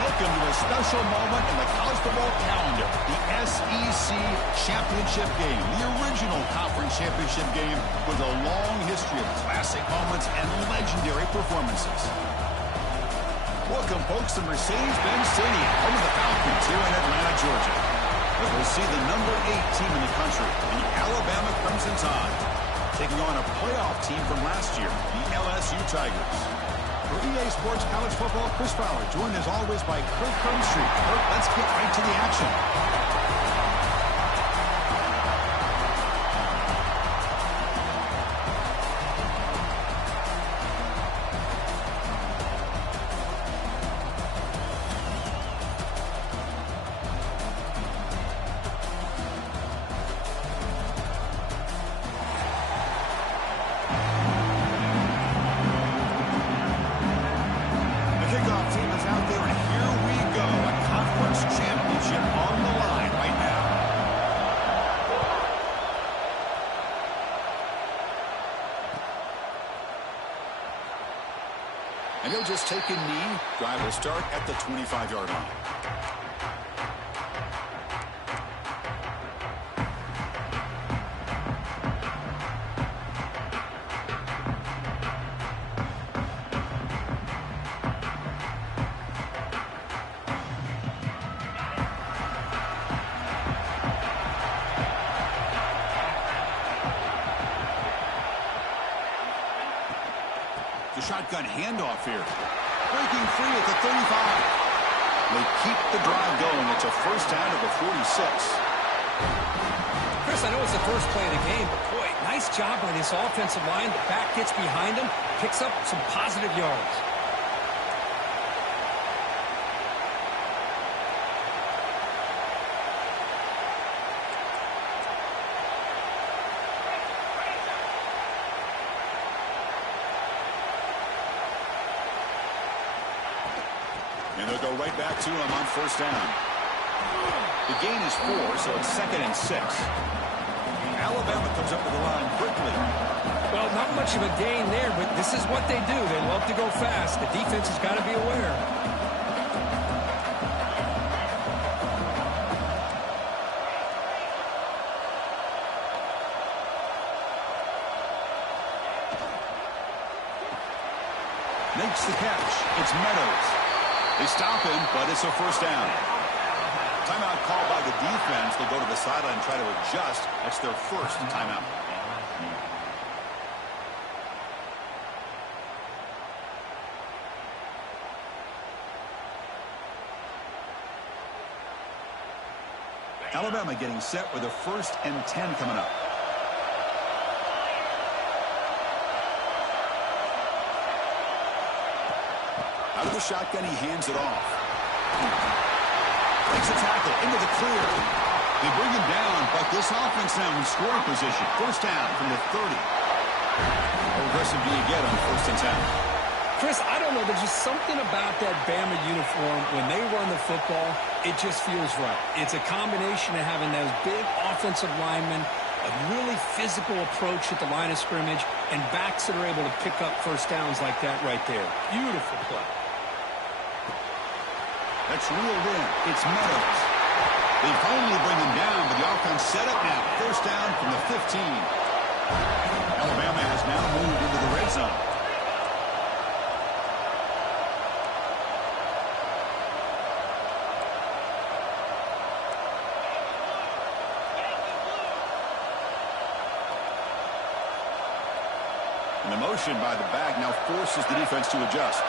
Welcome to a special moment in the college football calendar, the SEC Championship Game, the original conference championship game with a long history of classic moments and legendary performances. Welcome, folks, to Mercedes-Benz Stadium, home of the Falcons here in Atlanta, Georgia. As we'll see the number 8 team in the country, the Alabama Crimson Tide, taking on a playoff team from last year, the LSU Tigers. For EA Sports College Football, Chris Fowler, joined as always by Kirk Crumstreet. Kirk, let's get right to the action. And he'll just take a knee. Drive will start at the 25-yard line. The shotgun handoff here. Breaking free at the 35. They keep the drive going. It's a first down to the 46. Chris, I know it's the first play of the game, but boy, nice job by this offensive line. The back gets behind him, picks up some positive yards. And they'll go right back to him on first down. The gain is 4, so it's 2nd and 6. Alabama comes up with the line quickly. Well, not much of a gain there, but this is what they do. They love to go fast. The defense has got to be aware. Makes the catch. It's Meadows. They stop him, but it's a first down. Timeout called by the defense. They'll go to the sideline and try to adjust. That's their first timeout. Alabama getting set with a 1st and 10 coming up. Out of the shotgun, he hands it off. Makes a tackle into the clear. They bring him down, but this offense now in scoring position. First down from the 30. How aggressive do you get on 1st and 10? Chris, I don't know. There's just something about that Bama uniform. When they run the football, it just feels right. It's a combination of having those big offensive linemen, a really physical approach at the line of scrimmage, and backs that are able to pick up first downs like that right there. Beautiful play. That's reeled in. It's Meadows. They finally bring him down, but the offense set up now. First down from the 15. Alabama has now moved into the red zone. And the motion by the back now forces the defense to adjust.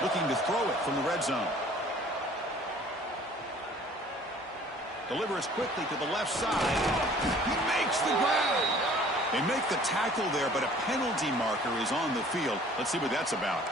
Looking to throw it from the red zone. Delivers quickly to the left side. He makes the grab. They make the tackle there, but a penalty marker is on the field. Let's see what that's about.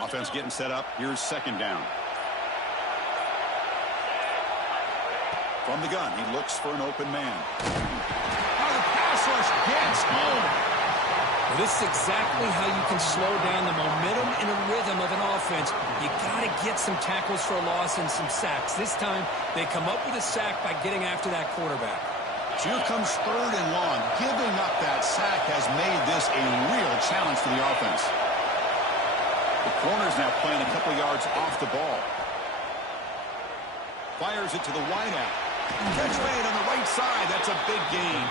Offense getting set up. Here's second down. From the gun, he looks for an open man. Now the pass rush gets home. Well, this is exactly how you can slow down the momentum and a rhythm of an offense. You got to get some tackles for a loss and some sacks. This time, they come up with a sack by getting after that quarterback. So here comes third and long. Giving up that sack has made this a real challenge for the offense. The corner's now playing a couple yards off the ball. Fires it to the wideout. Catch made on the right side. That's a big gain.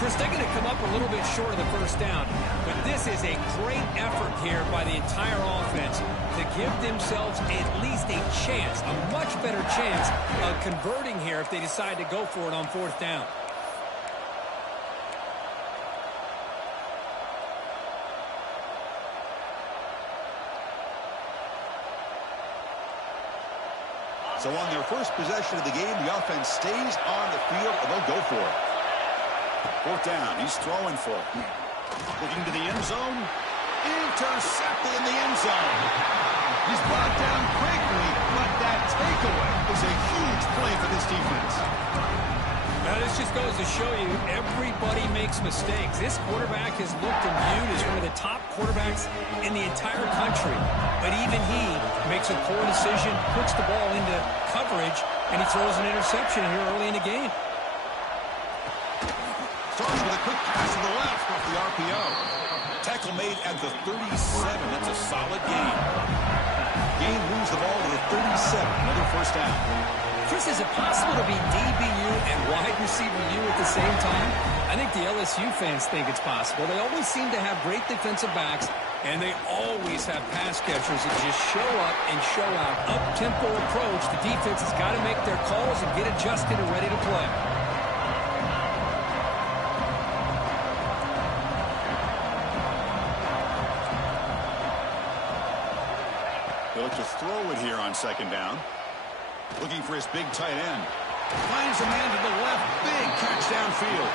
Chris, they're going to come up a little bit short of the first down, but this is a great effort here by the entire offense to give themselves at least a chance, a much better chance of converting here if they decide to go for it on fourth down. So on their first possession of the game, the offense stays on the field, and they'll go for it. Fourth down, he's throwing for it. Looking to the end zone. Intercepted in the end zone. He's brought down quickly, but that takeaway is a huge play for this defense. Now, this just goes to show you everybody makes mistakes. This quarterback is looked and viewed as one of the top quarterbacks in the entire country. But even he makes a poor decision, puts the ball into coverage, and he throws an interception here early in the game. Starts with a quick pass to the left off the RPO. Tackle made at the 37. That's a solid gain. Gain moves the ball to the 37. Another first down. Chris, is it possible to be DBU and wide receiver U at the same time? I think the LSU fans think it's possible. They always seem to have great defensive backs, and they always have pass catchers that just show up and show out. Up-tempo approach. The defense has got to make their calls and get adjusted and ready to play. He'll look to throw it here on second down. Looking for his big tight end. Finds a man to the left. Big catch downfield.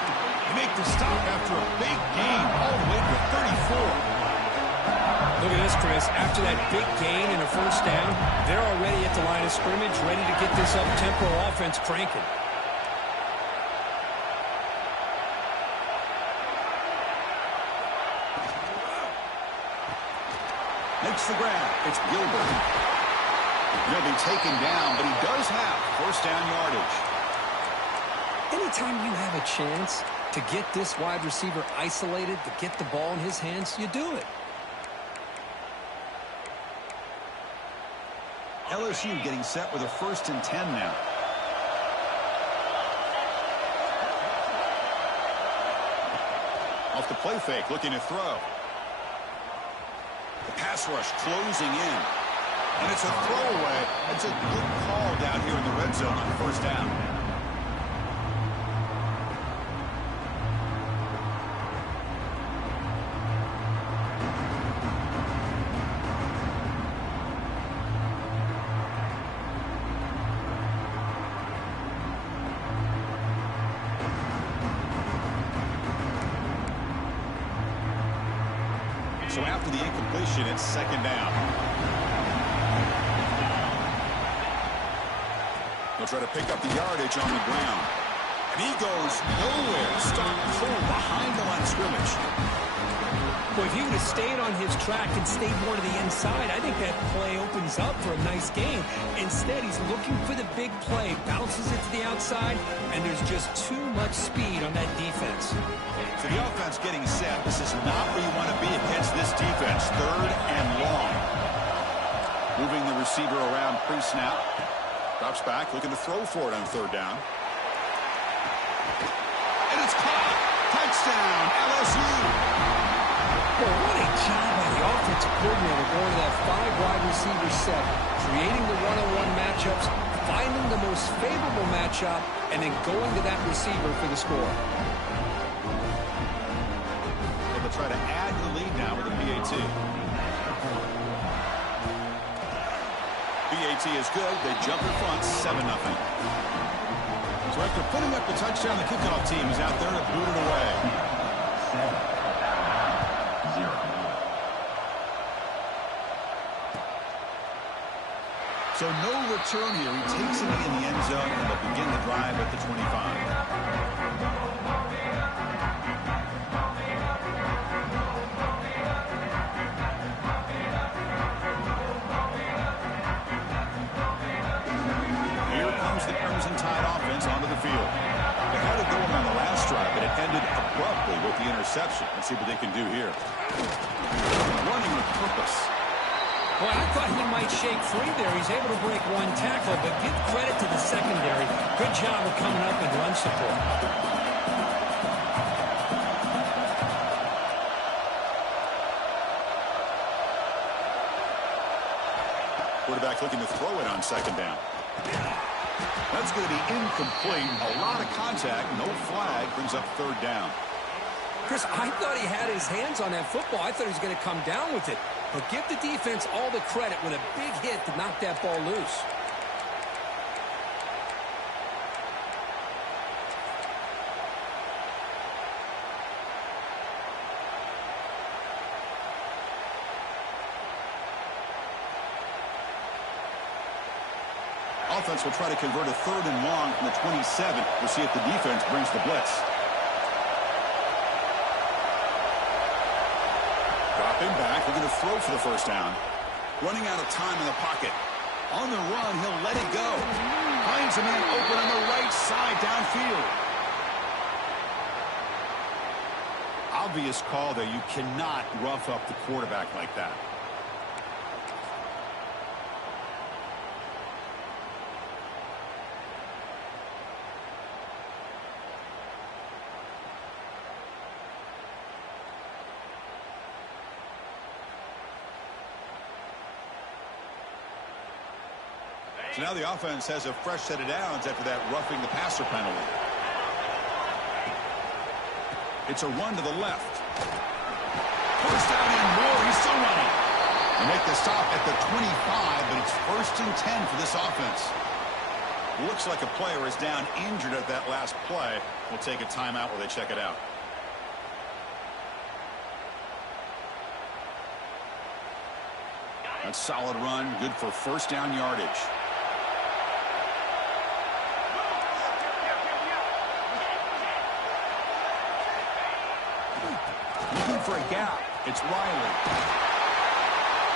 They make the stop after a big gain all the way to 34. Look at this, Chris. After that big gain and a first down, they're already at the line of scrimmage, ready to get this up-tempo offense cranking. Makes the grab. It's Gilbert. He'll be taken down, but he does have first down yardage. Anytime you have a chance to get this wide receiver isolated, to get the ball in his hands, you do it. LSU getting set with a 1st and 10 now. Off the play fake, looking to throw. The pass rush closing in. And it's a throwaway. It's a good call down here in the red zone on first down. So after the incompletion, it's second down. They'll try to pick up the yardage on the ground. And he goes nowhere. Stopped cold behind the line of scrimmage. Well, if he would have stayed on his track and stayed more to the inside, I think that play opens up for a nice game. Instead, he's looking for the big play, bounces it to the outside, and there's just too much speed on that defense. So the offense getting set. This is not where you want to be against this defense. Third and long. Moving the receiver around pre-snap. Drops back, looking to throw for it on third down. And it's caught. Touchdown, LSU. Well, what a job by the offensive coordinator going to that 5-wide receiver set, creating the one-on-one matchups, finding the most favorable matchup, and then going to that receiver for the score. They'll try to add the lead now with a PAT. PAT is good. They jump in front, 7-0. So after putting up the touchdown, the kickoff team is out there to boot it away. 7-0. So no return here. He takes it in the end zone, and they'll begin the drive at the 25. The Crimson Tide offense onto the field. They had it going on the last drive, but it ended abruptly with the interception. Let's see what they can do here. Running with purpose. Boy, I thought he might shake free there. He's able to break one tackle, but give credit to the secondary. Good job of coming up and run support. Quarterback looking to throw it on second down. That's going to be incomplete. A lot of contact. No flag. Brings up third down. Chris, I thought he had his hands on that football. I thought he was going to come down with it. But give the defense all the credit with a big hit to knock that ball loose. Offense will try to convert a third and long from the 27. We'll see if the defense brings the blitz. Dropping back, looking to throw for the first down. Running out of time in the pocket. On the run, he'll let it go. Finds a man open on the right side downfield. Obvious call there. You cannot rough up the quarterback like that. So now the offense has a fresh set of downs after that roughing the passer penalty. It's a run to the left. First down and more. He's still running. They make the stop at the 25, but it's 1st and 10 for this offense. Looks like a player is down injured at that last play. We'll take a timeout while they check it out. That's a solid run. Good for first down yardage. Looking for a gap. It's Riley.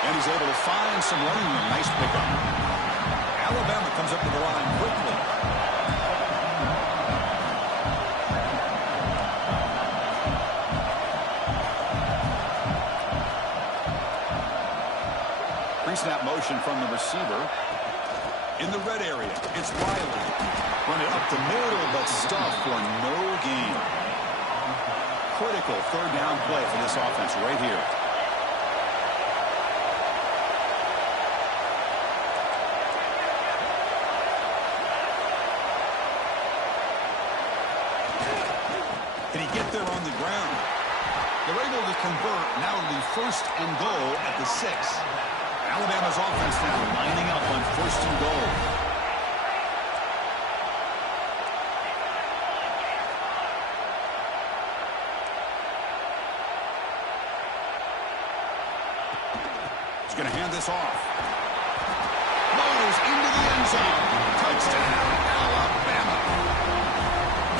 And he's able to find some running room. Nice pickup. Alabama comes up to the line quickly. Pre-snap motion from the receiver. In the red area, it's Riley. Run it up the middle, but stuffed for no gain. Critical third down play for this offense right here. Can he get there on the ground? They're able to convert. Now it'll be 1st and goal at the 6. Alabama's offense now lining up on 1st and goal. Going to hand this off. Motors into the end zone. Touchdown, Alabama.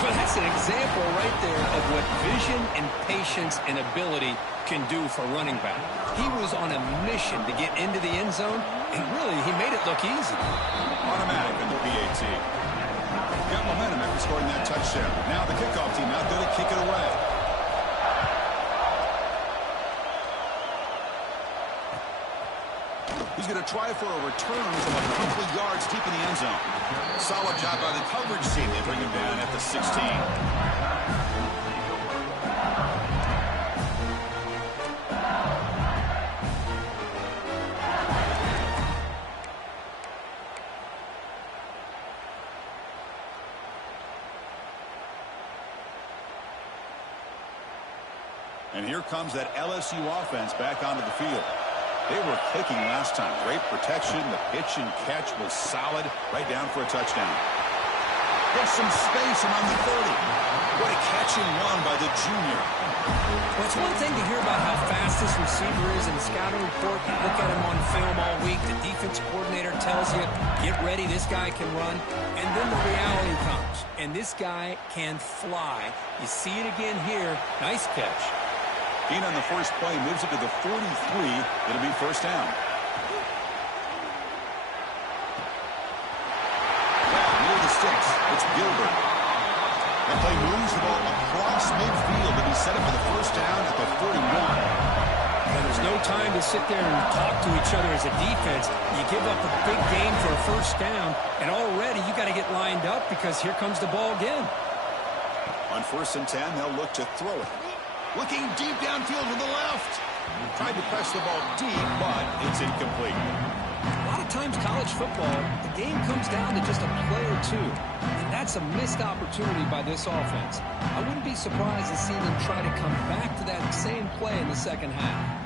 Well, that's an example right there of what vision and patience and ability can do for running back. He was on a mission to get into the end zone, and really, he made it look easy. Automatic in the PAT. Got momentum after scoring that touchdown. Now the kickoff team out there to kick it away. He's going to try for a return from a couple of yards deep in the end zone. Solid job by the coverage team. They bring him down at the 16. And here comes that LSU offense back onto the field. They were kicking last time. Great protection. The pitch and catch was solid. Right down for a touchdown. Gets some space around the 30. What a catch and run by the junior. Well, it's one thing to hear about how fast this receiver is in the scouting report. You look at him on film all week. The defense coordinator tells you, get ready, this guy can run. And then the reality comes, and this guy can fly. You see it again here. Nice catch. Being on the first play moves it to the 43. It'll be first down. Near the sticks, it's Gilbert. That play moves the ball across midfield to be set up for the first down at the 41. And there's no time to sit there and talk to each other as a defense. You give up a big gain for a first down, and already you got to get lined up because here comes the ball again. On 1st and 10, they'll look to throw it. Looking deep downfield to the left. Tried to press the ball deep, but it's incomplete. A lot of times college football, the game comes down to just a play or two. And that's a missed opportunity by this offense. I wouldn't be surprised to see them try to come back to that same play in the second half.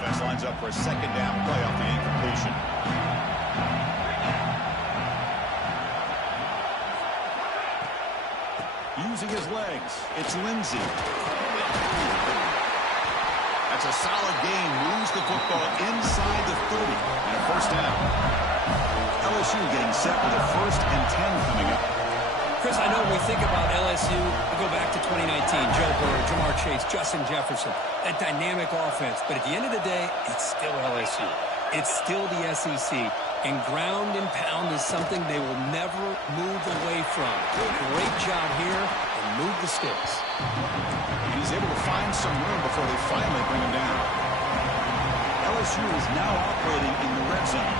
Offense lines up for a second down play off the incompletion. Using his legs, it's Lindsey. That's a solid gain. Moves the football inside the 30 and a first down. LSU getting set with a 1st and 10 coming up. Chris, I know when we think about LSU, we go back to 2019, Joe Burrow, Jamar Chase, Justin Jefferson, that dynamic offense. But at the end of the day, it's still LSU. It's still the SEC. And ground and pound is something they will never move away from. Great job here and move the sticks. And he's able to find some room before they finally bring him down. LSU is now operating in the red zone.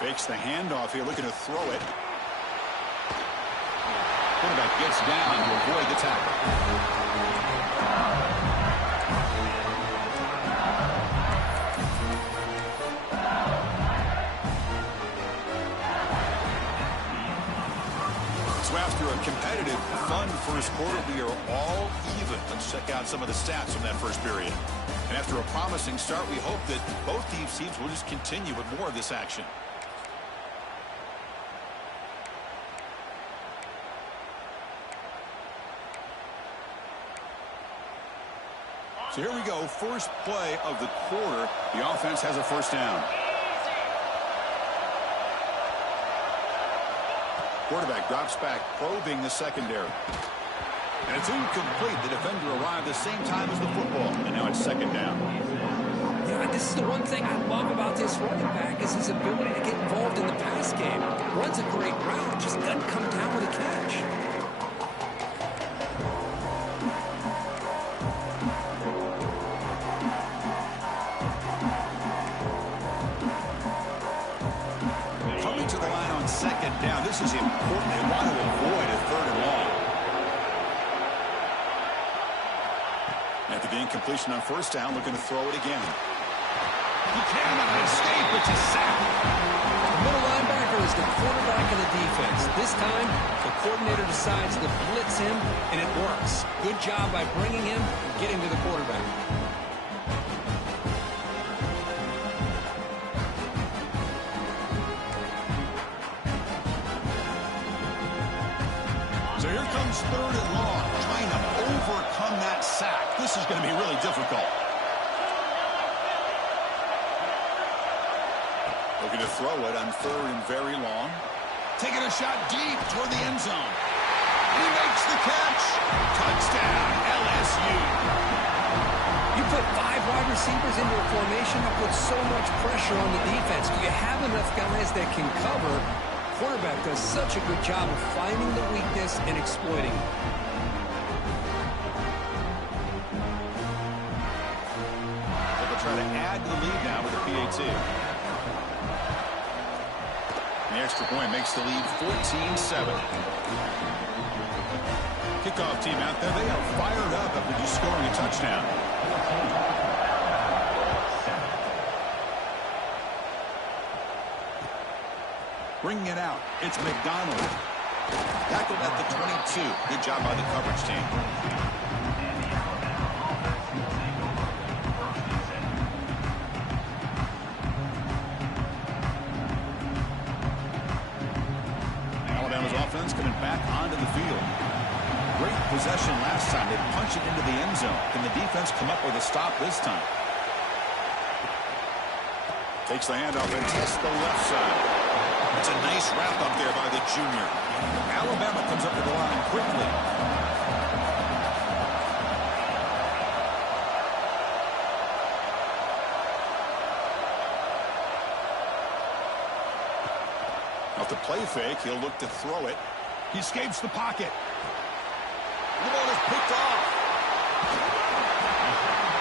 Fakes the handoff here, looking to throw it. Quarterback gets down to avoid the tackle. So after a competitive, fun first quarter, we are all even. Let's check out some of the stats from that first period. And after a promising start, we hope that both these teams will just continue with more of this action. So here we go, first play of the quarter. The offense has a first down. Quarterback drops back, probing the secondary. And it's incomplete. The defender arrived the same time as the football, and now it's second down. Yeah, this is the one thing I love about this running back is his ability to get involved in the pass game. Runs a great route, just doesn't come down with a catch. Down. This is important. They want to avoid a 3rd and long. After the incompletion on first down, looking to throw it again. He cannot escape. It's a sack. The middle linebacker is the quarterback of the defense. This time, the coordinator decides to blitz him, and it works. Good job by bringing him and getting to the quarterback. So here comes 3rd and long, trying to overcome that sack. This is going to be really difficult. Looking to throw it on 3rd and very long. Taking a shot deep toward the end zone. He makes the catch. Touchdown, LSU. You put 5 wide receivers into a formation that puts so much pressure on the defense. Do you have enough guys that can cover? Quarterback does such a good job of finding the weakness and exploiting it. They'll try to add to the lead now with a PAT. The extra point makes the lead 14-7. Kickoff team out there, they are fired up after just scoring a touchdown. bringing it out. It's McDonald. Tackled at the 22. Good job by the coverage team. Alabama's offense coming back onto the field. Great possession last time. They punched it into the end zone. Can the defense come up with a stop this time? Takes the handoff and tests the left side. It's a nice wrap up there by the junior. Alabama comes up to the line quickly. Off the play fake, he'll look to throw it. He escapes the pocket. The ball is picked off.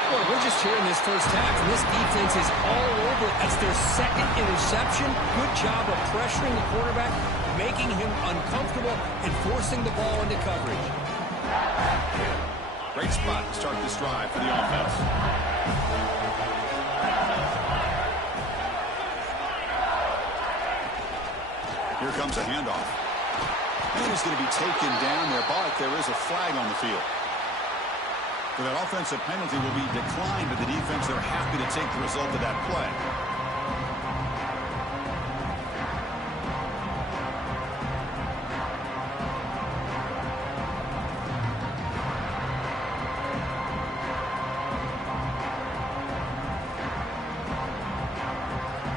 Well, we're just here in this first half, and this defense is all over. That's their second interception. Good job of pressuring the quarterback, making him uncomfortable, and forcing the ball into coverage. Great spot to start this drive for the offense. Here comes a handoff. And he's going to be taken down there, but there is a flag on the field. So that offensive penalty will be declined to the defense. They're happy to take the result of that play.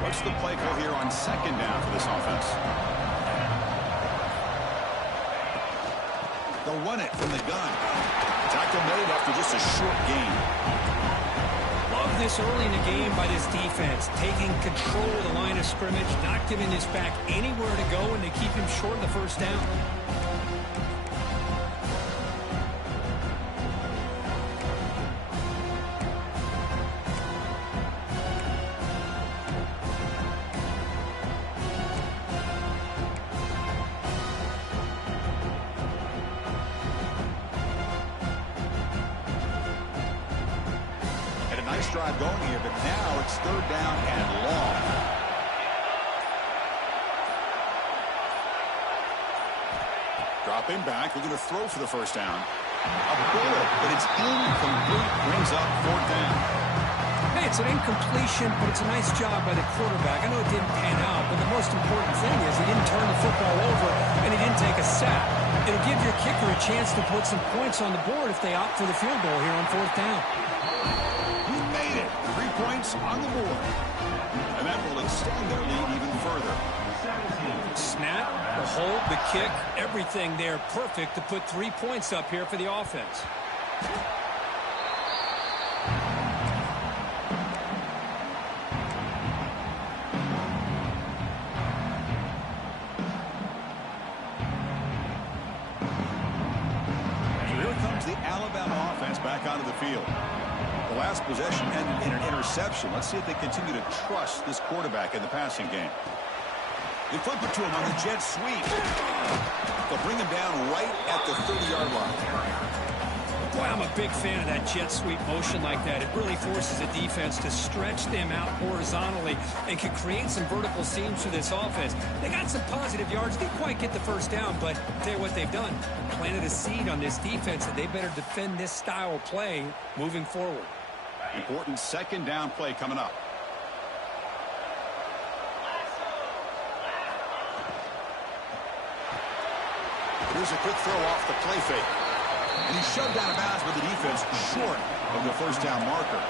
What's the play call here on second down for this offense? They'll run it from the gun. Tackle made after just a short gain. Love this early in the game by this defense, taking control of the line of scrimmage, not giving this back anywhere to go, and they keep him short of the first down. Nice drive going here, but now it's third down and long. Dropping back, looking to throw for the first down. A bullet, but it's incomplete, brings up fourth down. Hey, it's an incompletion, but it's a nice job by the quarterback. I know it didn't pan out, but the most important thing is he didn't turn the football over and he didn't take a sack. It'll give your kicker a chance to put some points on the board if they opt for the field goal here on fourth down. 3 points on the board. And that will extend their lead even further. Snap, the hold, the kick, everything there perfect to put 3 points up here for the offense. So here comes the Alabama offense back onto the field. The last possession ended in an interception. Let's see if they continue to trust this quarterback in the passing game. They flip it to him on the jet sweep. They'll bring him down right at the 30-yard line. Boy, I'm a big fan of that jet sweep motion like that. It really forces the defense to stretch them out horizontally and can create some vertical seams for this offense. They got some positive yards. Didn't quite get the first down, but I'll tell you what they've done. Planted a seed on this defense that they better defend this style of play moving forward. Important second down play coming up. Here's a quick throw off the play fake. And he's shoved out of bounds with the defense short of the first down marker.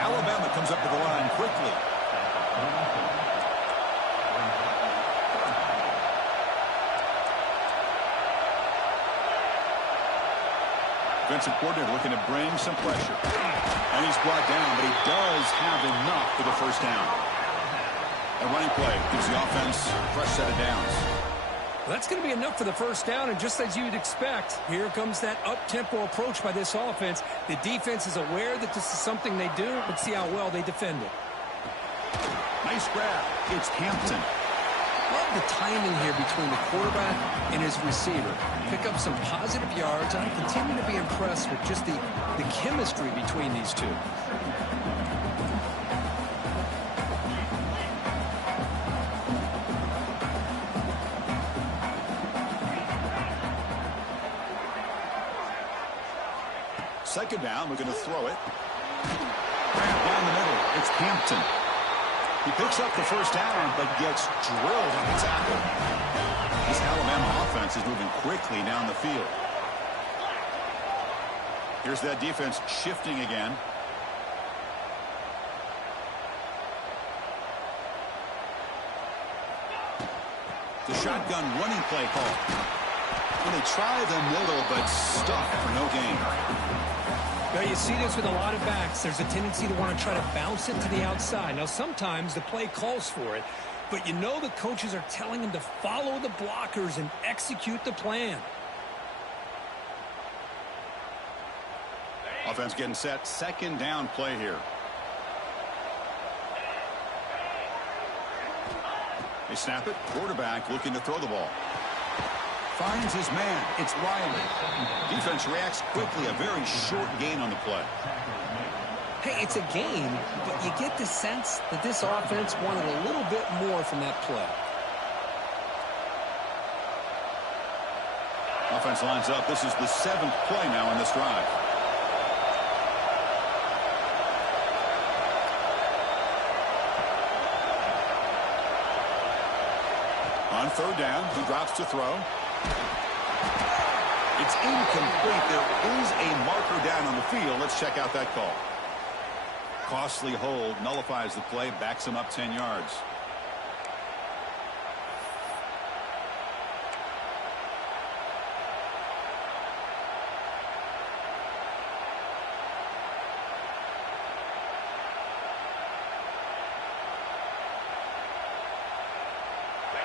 Alabama comes up to the line quickly. Defensive coordinator looking to bring some pressure. And he's brought down, but he does have enough for the first down. A running play gives the offense a fresh set of downs. Well, that's going to be enough for the first down, and just as you'd expect, here comes that up-tempo approach by this offense. The defense is aware that this is something they do. Let's see how well they defend it. Nice grab. It's Hampton. Love the timing here between the quarterback and his receiver. Pick up some positive yards. I continue to be impressed with just the chemistry between these two. Second down, we're going to throw it. Down the middle, it's Hampton. He picks up the first down, but gets drilled on the tackle. This Alabama offense is moving quickly down the field. Here's that defense shifting again. The shotgun running play call. And they try the middle, but stuck for no gain. Now you see this with a lot of backs. There's a tendency to want to try to bounce it to the outside. Now sometimes the play calls for it, but you know the coaches are telling them to follow the blockers and execute the plan. Offense getting set. Second down play here. They snap it. Quarterback looking to throw the ball. Finds his man. It's Riley. Defense reacts quickly. A very short gain on the play. Hey, it's a game, but you get the sense that this offense wanted a little bit more from that play. Offense lines up. This is the 7th play now in this drive. On third down, he drops to throw. It's incomplete. There is a marker down on the field. Let's check out that call. Costly hold, nullifies the play, backs him up 10 yards.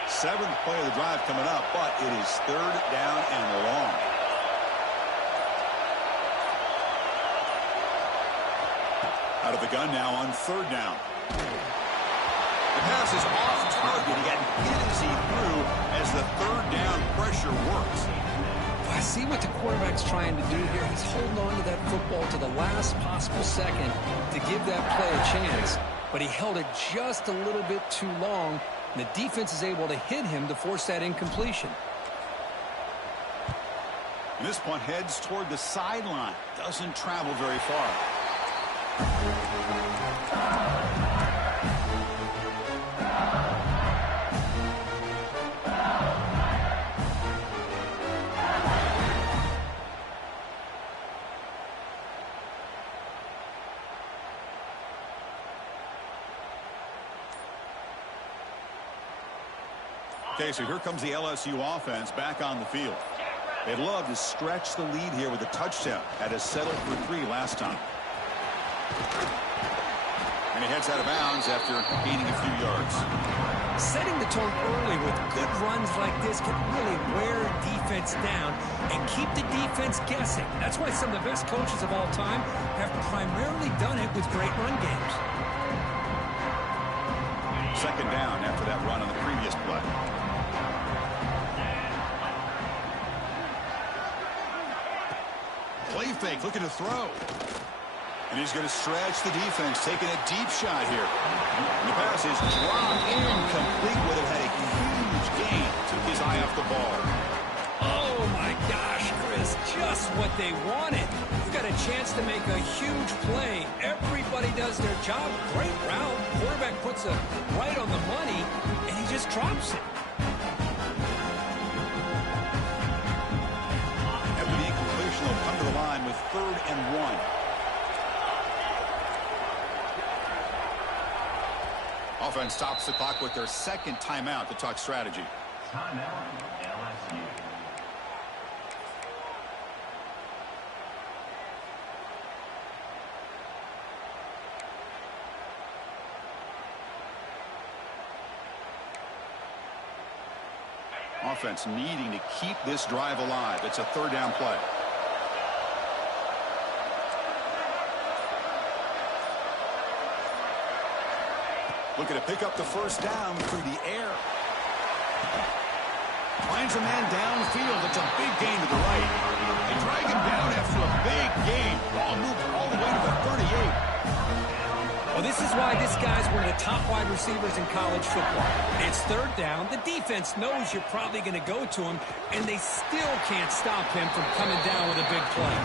Seventh play of the drive coming up, but it is third down and long. Out of the gun now on third down. The pass is off target. He got hit as he threw as the third down pressure works. I see what the quarterback's trying to do here. He's holding on to that football to the last possible second to give that play a chance, but he held it just a little bit too long. The defense is able to hit him to force that incompletion. And this punt heads toward the sideline. Doesn't travel very far. Okay, so here comes the LSU offense back on the field. They'd love to stretch the lead here with a touchdown. Had us settled for 3 last time. And he heads out of bounds after gaining a few yards. Setting the tone early with good runs like this can really wear a defense down and keep the defense guessing. That's why some of the best coaches of all time have primarily done it with great run games. Second down after that run on the previous play. Play fake, looking to throw. And he's going to stretch the defense, taking a deep shot here. And the pass is dropped incomplete. Would have had a huge gain. Took his eye off the ball. Oh, my gosh, Chris, just what they wanted. You've got a chance to make a huge play. Everybody does their job. Great route. Quarterback puts it right on the money, and he just drops it. After the incompletion, they'll come to the line with 3rd and 1. Offense stops the clock with their second timeout to talk strategy. Timeout, LSU. Offense needing to keep this drive alive. It's a 3rd down play. Looking to pick up the first down through the air. Finds a man downfield. It's a big gain to the right. They drag him down after a big gain. Ball moved all the way to the 38. Well, this is why this guy's one of the top wide receivers in college football. It's 3rd down. The defense knows you're probably going to go to him, and they still can't stop him from coming down with a big play.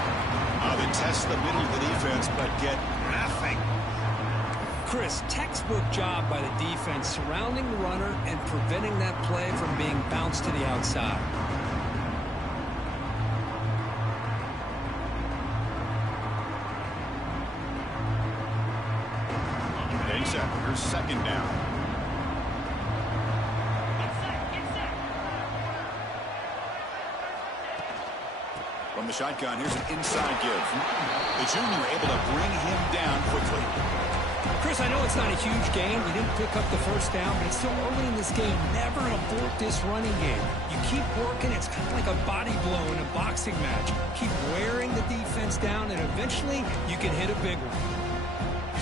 They test the middle of the defense, but get nothing. Chris, textbook job by the defense surrounding the runner and preventing that play from being bounced to the outside. Getting set. Here's second down. From the shotgun, here's an inside give. The junior able to bring him down quickly. Chris, I know it's not a huge game. You didn't pick up the first down, but it's still early in this game. Never abort this running game. You keep working. It's kind of like a body blow in a boxing match. Keep wearing the defense down, and eventually you can hit a big one.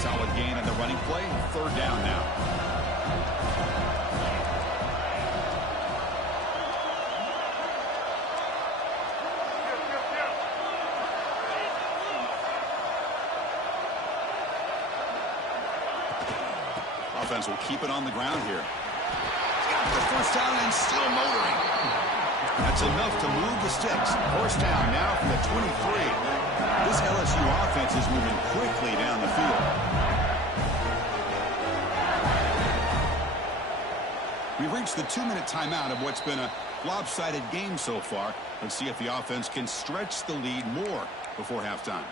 Solid gain on the running play. Third down now. Offense will keep it on the ground here. He's got the first down and still motoring. That's enough to move the sticks. First down now from the 23. This LSU offense is moving quickly down the field. We've reached the 2-minute timeout of what's been a lopsided game so far. Let's see if the offense can stretch the lead more before halftime.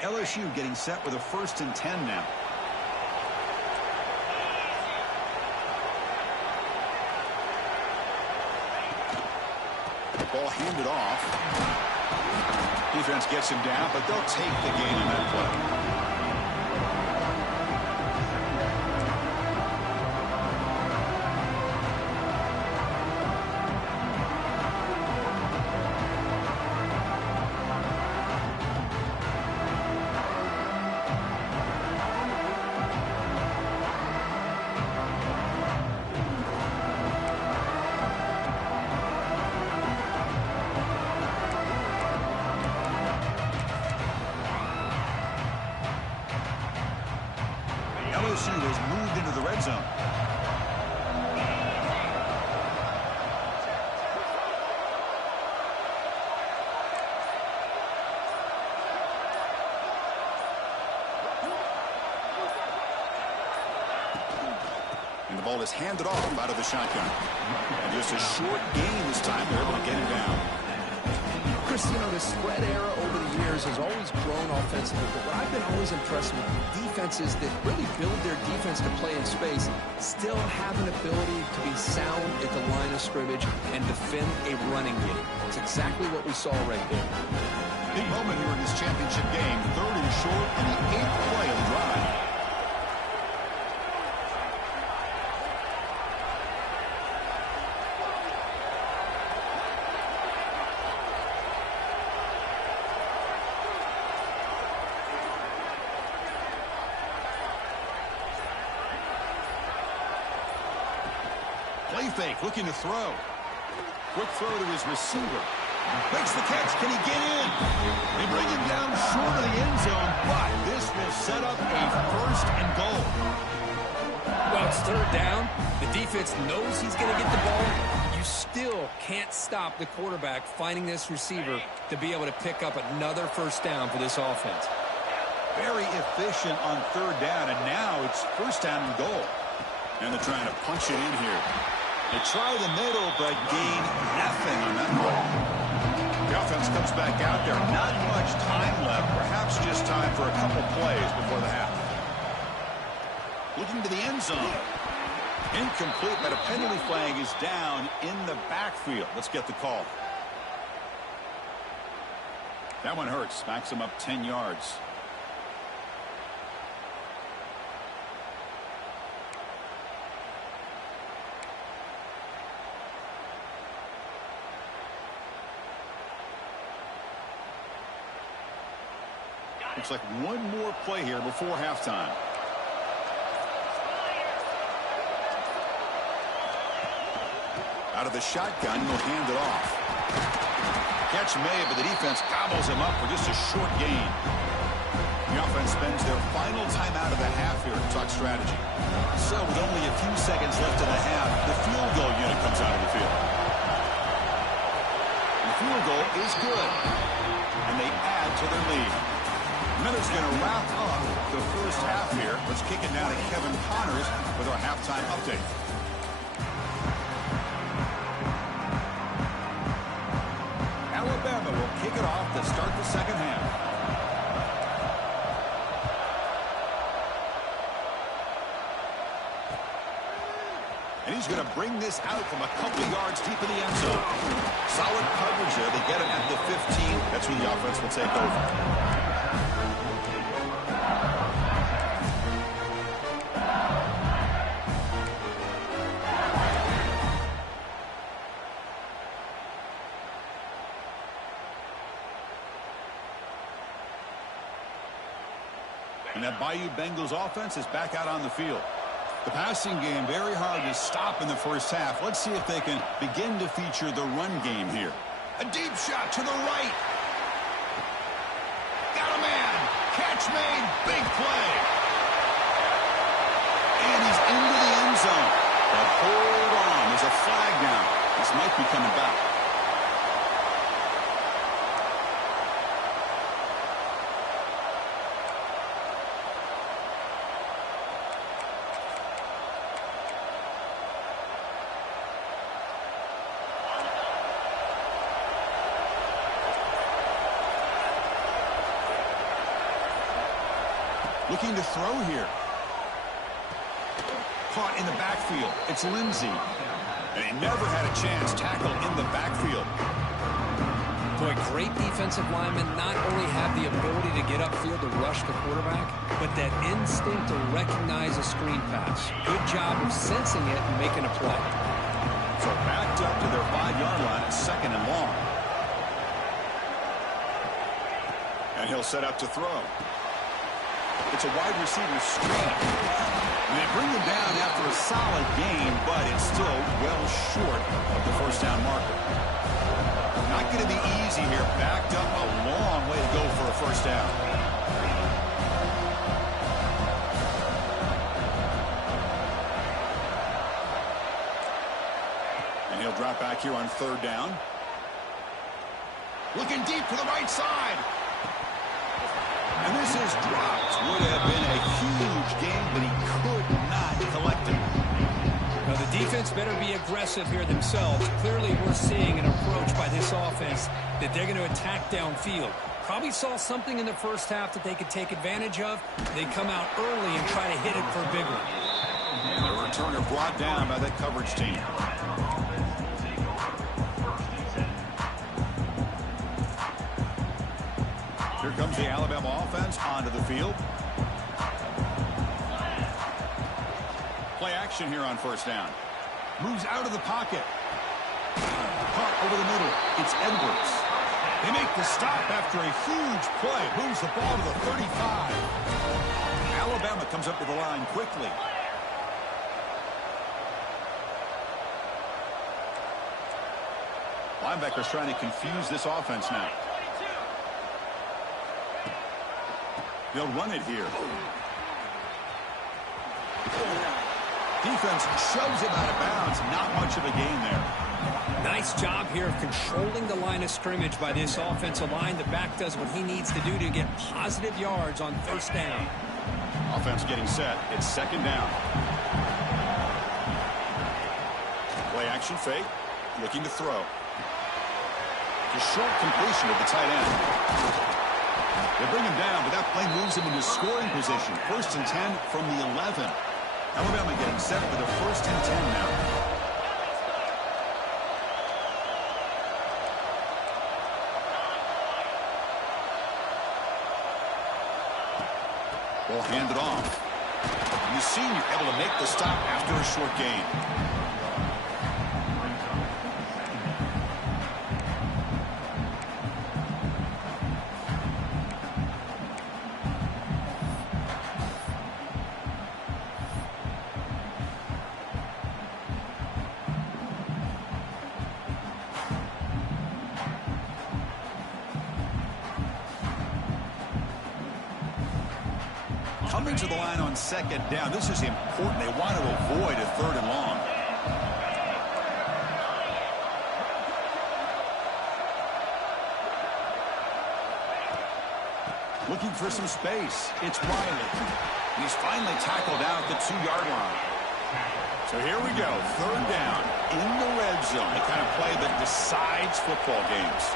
LSU getting set with a 1st and 10 now. Ball handed off. Defense gets him down, but they'll take the gain on that play. LSU has moved into the red zone. And the ball is handed off out of the shotgun. And just a short gain this time. They're able to get him down. Chris, you know, the spread era over the years has always grown offensively, but what I've been always impressed with defenses that really build their defense to play in space still have an ability to be sound at the line of scrimmage and defend a running game. It's exactly what we saw right there. Big moment here in this championship game. 3rd and short and the 8th play of the drive. Play fake, looking to throw. Quick throw to his receiver. Makes the catch. Can he get in? They bring him down short of the end zone, but this will set up a 1st and goal. Well, it's 3rd down. The defense knows he's going to get the ball. You still can't stop the quarterback finding this receiver to be able to pick up another 1st down for this offense. Very efficient on 3rd down, and now it's 1st down and goal. And they're trying to punch it in here. They try the middle, but gain nothing on that play. The offense comes back out there. Not much time left. Perhaps just time for a couple plays before the half. Looking to the end zone. Incomplete, but a penalty flag is down in the backfield. Let's get the call. That one hurts. Backs him up 10 yards. Looks like one more play here before halftime. Out of the shotgun, he'll hand it off. Catch made, but the defense gobbles him up for just a short gain. The offense spends their final timeout of the half here to talk strategy. So with only a few seconds left in the half, the field goal unit comes out of the field. The field goal is good, and they add to their lead. And that is going to wrap up the first half here. Let's kick it now to Kevin Connors with our halftime update. Alabama will kick it off to start the second half. And he's going to bring this out from a couple of yards deep in the end zone. Solid coverage there. They get him at the 15. That's where the offense will take over. And that Bayou Bengals offense is back out on the field. The passing game very hard to stop in the first half. Let's see if they can begin to feature the run game here. A deep shot to the right. Got a man. Catch made. Big play. And he's into the end zone. But hold on. There's a flag down. This might be coming back. Looking to throw here. Caught in the backfield. It's Lindsey. And he never had a chance tackled in the backfield. Boy, great defensive linemen not only have the ability to get upfield to rush the quarterback, but that instinct to recognize a screen pass. Good job of sensing it and making a play. So backed up to their 5-yard line at second and long. And he'll set up to throw. It's a wide receiver screen. And they bring him down after a solid game, but it's still well short of the first down marker. Not going to be easy here. Backed up a long way to go for a first down. And he'll drop back here on third down. Looking deep to the right side. And this is dropped. Would have been a huge game, but he could not collect it. Now the defense better be aggressive here themselves. Clearly we're seeing an approach by this offense that they're going to attack downfield. Probably saw something in the first half that they could take advantage of. They come out early and try to hit it for a big one. And the returner brought down by that coverage team. Here comes the Alabama offense onto the field. Play action here on first down. Moves out of the pocket. Caught over the middle. It's Edwards. They make the stop after a huge play. Moves the ball to the 35. Alabama comes up to the line quickly. Linebackers trying to confuse this offense now. They'll run it here. Defense shoves him out of bounds. Not much of a gain there. Nice job here of controlling the line of scrimmage by this offensive line. The back does what he needs to do to get positive yards on first down. Offense getting set. It's second down. Play action fake. Looking to throw. A short completion of the tight end. They bring him down, but that play moves him into scoring position. First and 10 from the 11. Alabama getting set with a first and 10 now. Ball handed off. And the senior able to make the stop after a short gain. Coming to the line on second down. This is important. They want to avoid a 3rd and long. Looking for some space. It's Riley. He's finally tackled out the 2-yard line. So here we go. 3rd down in the red zone. The kind of play that decides football games.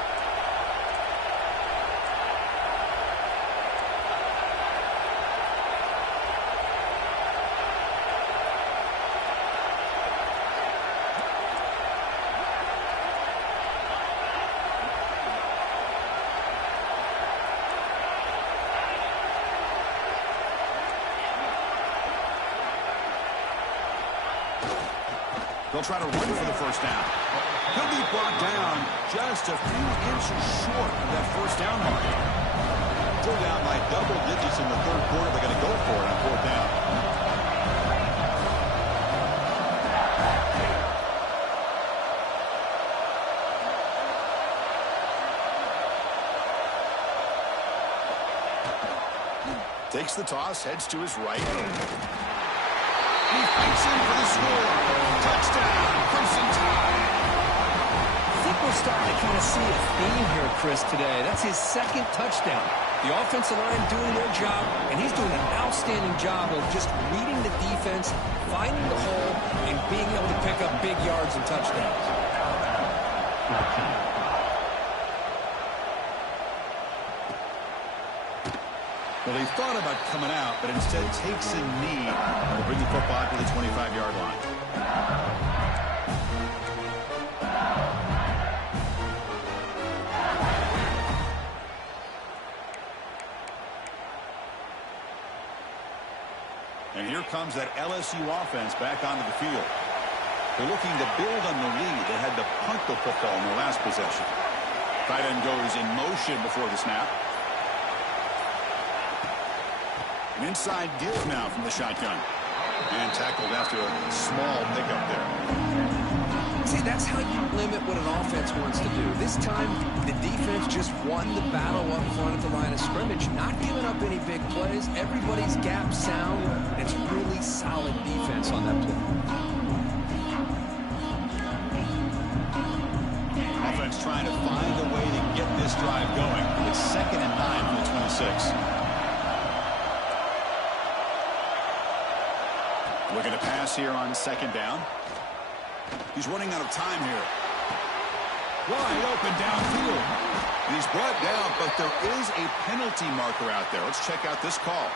They'll try to run for the 1st down. He'll be brought down just a few inches short of that 1st down mark. Still down by double digits in the 3rd quarter. They're going to go for it on 4th down. Takes the toss, heads to his right. He fights in for the score. Touchdown, Crimson Tide. I think we're starting to kind of see a theme here, Chris, today. That's his 2nd touchdown. The offensive line doing their job, and he's doing an outstanding job of just reading the defense, finding the hole, and being able to pick up big yards and touchdowns. Well, he thought about coming out, but instead takes a knee to bring the football to the 25-yard line. And here comes that LSU offense back onto the field. They're looking to build on the lead. They had to punt the football in their last possession. Tight end goes in motion before the snap. An inside give now from the shotgun. And tackled after a small pickup there. See, that's how you limit what an offense wants to do. This time, the defense just won the battle up front at the line of scrimmage, not giving up any big plays. Everybody's gap sound. It's really solid defense on that play. Offense trying to find a way to get this drive going. It's 2nd and 9 from the 26. Looking to pass here on 2nd down. He's running out of time here. Wide open downfield. And he's brought down, but there is a penalty marker out there. Let's check out this call.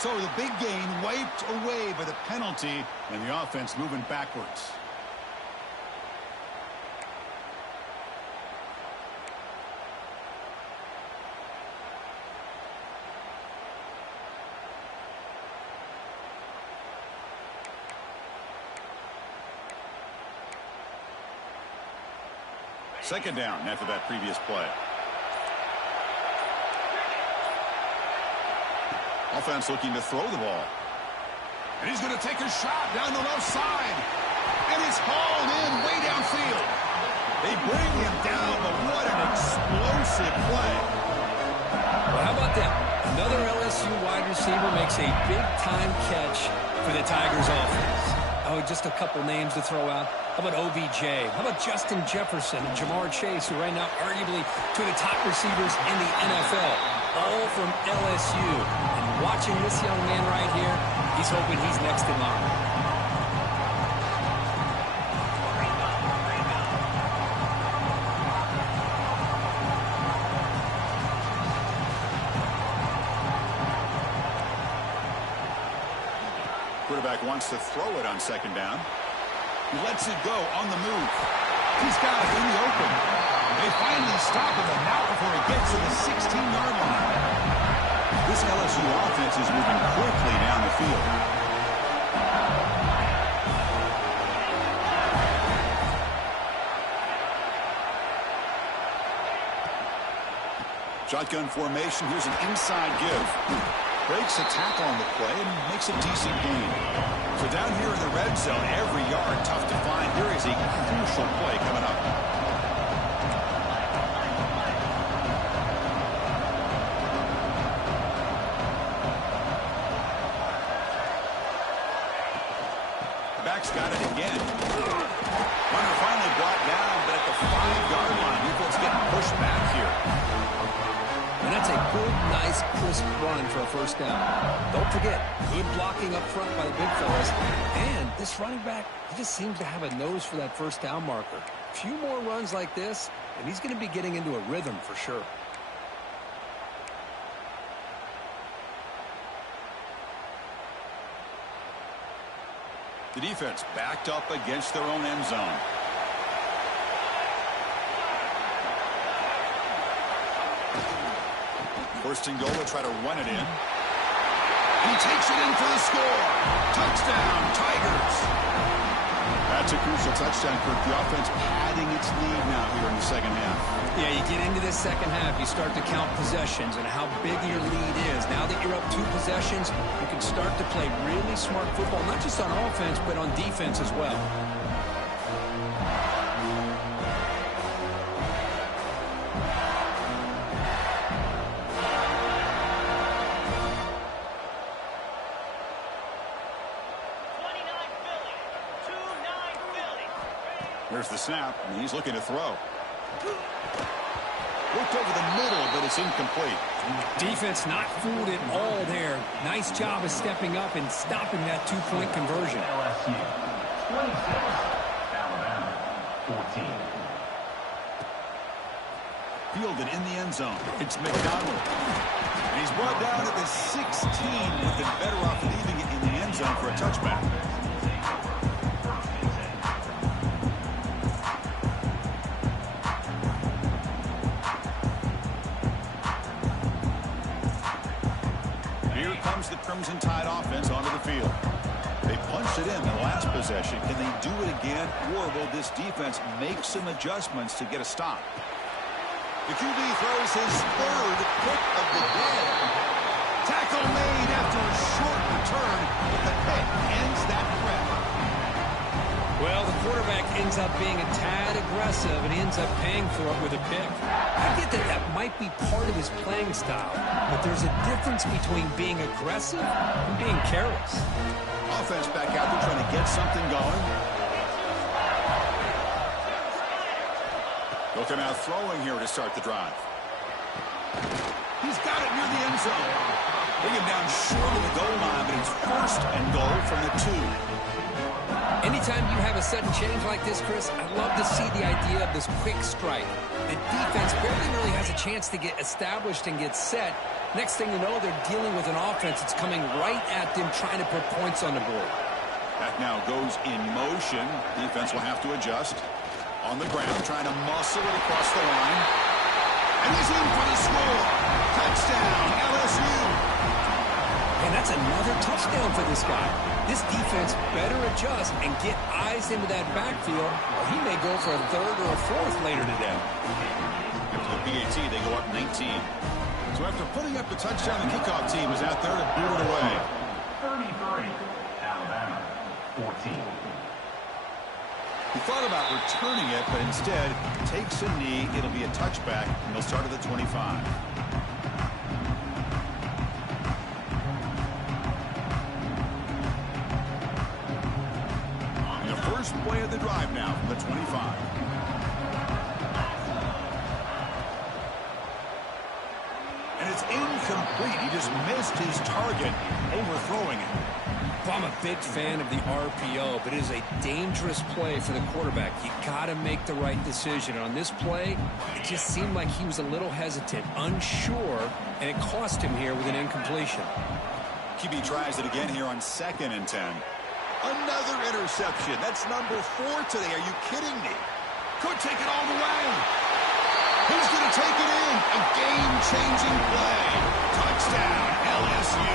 So the big gain wiped away by the penalty, and the offense moving backwards. Second down after that previous play. Offense looking to throw the ball. And he's going to take a shot down the left side. And it's hauled in way downfield. They bring him down, but what an explosive play. Well, how about that? Another LSU wide receiver makes a big-time catch for the Tigers offense. Oh, just a couple names to throw out. How about OBJ? How about Justin Jefferson and Jamar Chase, who right now arguably two of the top receivers in the NFL, all from LSU. And watching this young man right here, he's hoping he's next in line. Quarterback wants to throw it on second down. He lets it go on the move. He's got it in the open. They finally stop him, and not before he gets to the 16-yard line. This LSU offense is moving quickly down the field. Shotgun formation. Here's an inside give. Breaks a tackle on the play and makes a decent gain. So down here in the red zone, every yard tough to find. Here is a crucial play coming up. Back's got it again. Runner finally brought down, but at the 5-yard line, defense getting pushed back here. And that's a good, nice, crisp run for a first down. Don't forget, good blocking up front by the big fellas. And this running back, he just seems to have a nose for that first down marker. A few more runs like this, and he's going to be getting into a rhythm for sure. The defense backed up against their own end zone. First and goal, will try to run it in. He takes it in for the score. Touchdown, Tigers. That's a crucial touchdown, Kirk. The offense padding its lead now here in the second half. Yeah, you get into this second half, you start to count possessions and how big your lead is. Now that you're up 2 possessions, you can start to play really smart football, not just on offense, but on defense as well. There's the snap, and he's looking to throw. Looked over the middle, but it's incomplete. Defense not fooled at all there. Nice job of stepping up and stopping that 2-point conversion. LSU 26, Alabama 14. Fielded in the end zone. It's McDonald. And he's brought down at the 16, with it better off leaving it in the end zone for a touchback. The Crimson Tide offense onto the field. They punched it in the last possession. Can they do it again, or will this defense make some adjustments to get a stop? The QB throws his 3rd pick of the day. Tackle made after a short return, but the pick ends that threat. Well, the quarterback ends up being a tad aggressive, and he ends up paying for it with a pick. I get that that might be part of his playing style, but there's a difference between being aggressive and being careless. Offense back out there trying to get something going. They'll come out throwing here to start the drive. He's got it near the end zone. Bring him down short of the goal line, but it's 1st and goal from the 2. Anytime you have a sudden change like this, Chris, I love to see the idea of this quick strike. The defense barely really has a chance to get established and get set. Next thing you know, they're dealing with an offense that's coming right at them, trying to put points on the board. That now goes in motion. Defense will have to adjust. On the ground, trying to muscle it across the line. And he's in for the score. Touchdown, LSU. And that's another touchdown for this guy. This defense better adjust and get eyes into that backfield, or he may go for a 3rd or a 4th later today. After the PAT, they go up 19. So after putting up the touchdown, the kickoff team is out there to boot it away. 33, Alabama 14. He thought about returning it, but instead takes a knee. It'll be a touchback, and they'll start at the 25. First play of the drive now from the 25. And it's incomplete. He just missed his target, overthrowing it. Well, I'm a big fan of the RPO, but it is a dangerous play for the quarterback. You got to make the right decision. And on this play, it just seemed like he was a little hesitant, unsure, and it cost him here with an incompletion. QB tries it again here on 2nd and 10. Another interception. That's number 4 today. Are you kidding me? Could take it all the way. He's going to take it in. A game-changing play. Touchdown, LSU.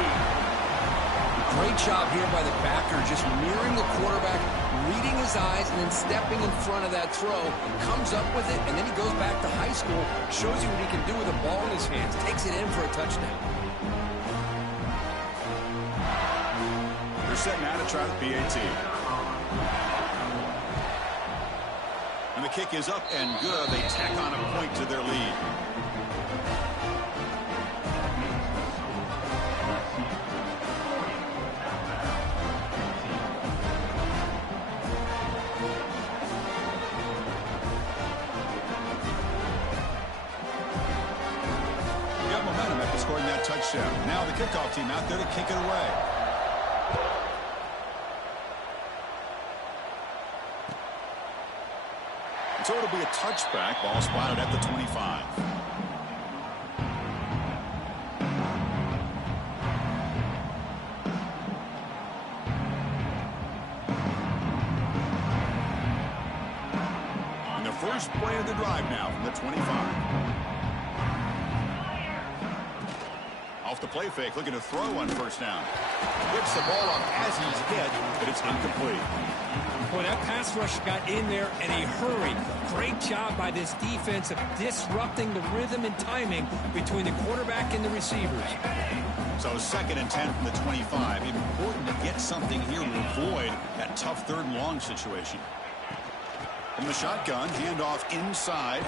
Great job here by the backer, just mirroring the quarterback, reading his eyes, and then stepping in front of that throw. Comes up with it, and then he goes back to high school, shows you what he can do with the ball in his hands, takes it in for a touchdown. They're setting out to try the PAT. And the kick is up and good. They tack on a point to their lead. intercept. Now the kickoff team out there to kick it away. So it'll be a touchback. Ball spotted at the 25. And the first play of the drive now from the 25. Off the play fake, looking to throw on first down. Gets the ball up as he's hit, but it's incomplete. Boy, that pass rush got in there in a hurry. Great job by this defense of disrupting the rhythm and timing between the quarterback and the receivers. So 2nd and 10 from the 25. Important to get something here to avoid that tough 3rd and long situation. From the shotgun, handoff inside.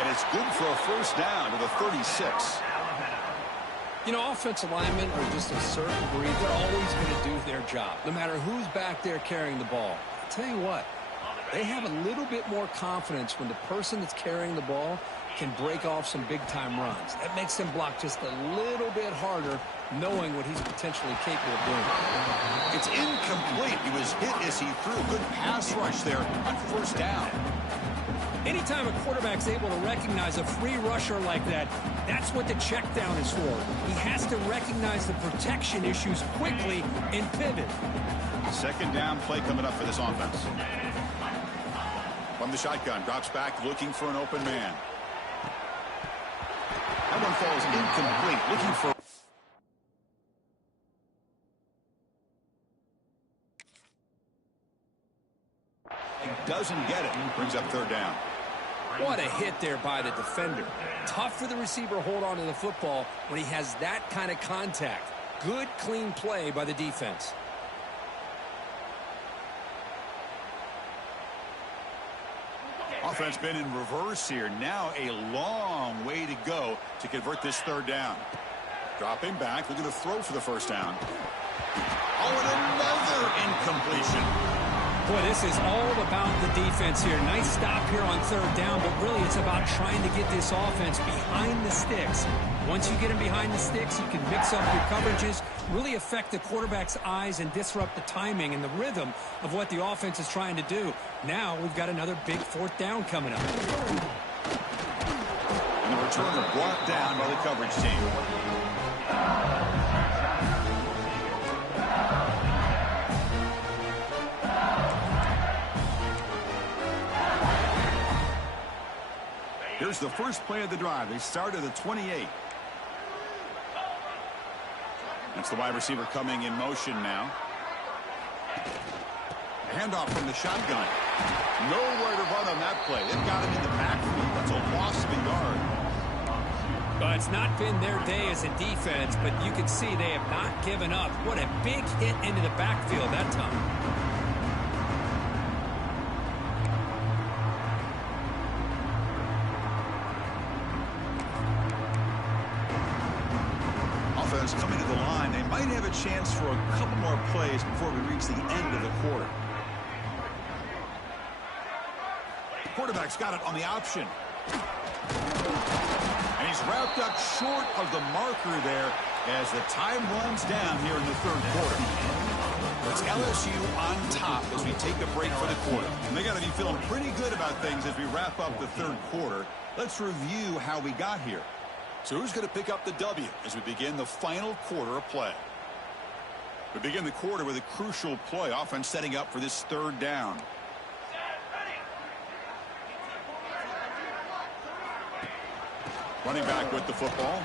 And it's good for a first down to the 36. You know, offensive linemen are just a certain breed. They're always going to do their job, no matter who's back there carrying the ball. I'll tell you what, they have a little bit more confidence when the person that's carrying the ball can break off some big-time runs. That makes them block just a little bit harder, knowing what he's potentially capable of doing. It's incomplete. He was hit as he threw. Good pass rush there on first down. Anytime a quarterback's able to recognize a free rusher like that, that's what the check down is for. He has to recognize the protection issues quickly and pivot. 2nd down play coming up for this offense. From the shotgun, drops back looking for an open man. That one falls incomplete, looking for... He doesn't get it. Brings up 3rd down. What a hit there by the defender. Tough for the receiver to hold on to the football when he has that kind of contact. Good, clean play by the defense. Offense been in reverse here. Now a long way to go to convert this 3rd down. Dropping back, looking to throw for the first down. Oh, and another incompletion. Boy, this is all about the defense here. Nice stop here on 3rd down, but really it's about trying to get this offense behind the sticks. Once you get them behind the sticks, you can mix up your coverages, really affect the quarterback's eyes and disrupt the timing and the rhythm of what the offense is trying to do. Now we've got another big 4th down coming up. And the returner brought down by the coverage team. Here's the first play of the drive. They start at the 28. That's the wide receiver coming in motion now. Handoff from the shotgun. Nowhere to run on that play. They've got him in the backfield. That's a loss of a yard. Well, it's not been their day as a defense, but you can see they have not given up. What a big hit into the backfield that time. Coming to the line, they might have a chance for a couple more plays before we reach the end of the quarter. Quarterback's got it on the option. And he's wrapped up short of the marker there as the time runs down here in the 3rd quarter. It's LSU on top as we take a break for the quarter. And they got to be feeling pretty good about things as we wrap up the 3rd quarter. Let's review how we got here. So who's going to pick up the W as we begin the final quarter of play? We begin the quarter with a crucial play. Offense setting up for this 3rd down. Running back with the football.